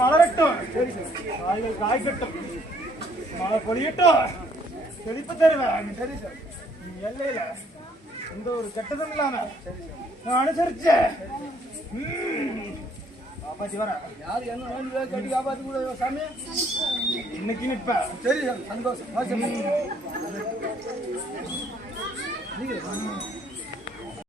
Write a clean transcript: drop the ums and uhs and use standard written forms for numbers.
மலரட்டும், காய்கள் காய்கட்டும், மழை பொழியட்டும், செழிப்பு தருவேன். சரி சார், எல்லையில எந்த ஒரு கெட்டதும் இல்லாம நான் அனுசரிச்ச காப்பாத்தி வர யாரு என்ன கட்டி காப்பாத்தி கூட சாமி இன்னைக்கு நிற்ப. சரி சந்தோஷம்.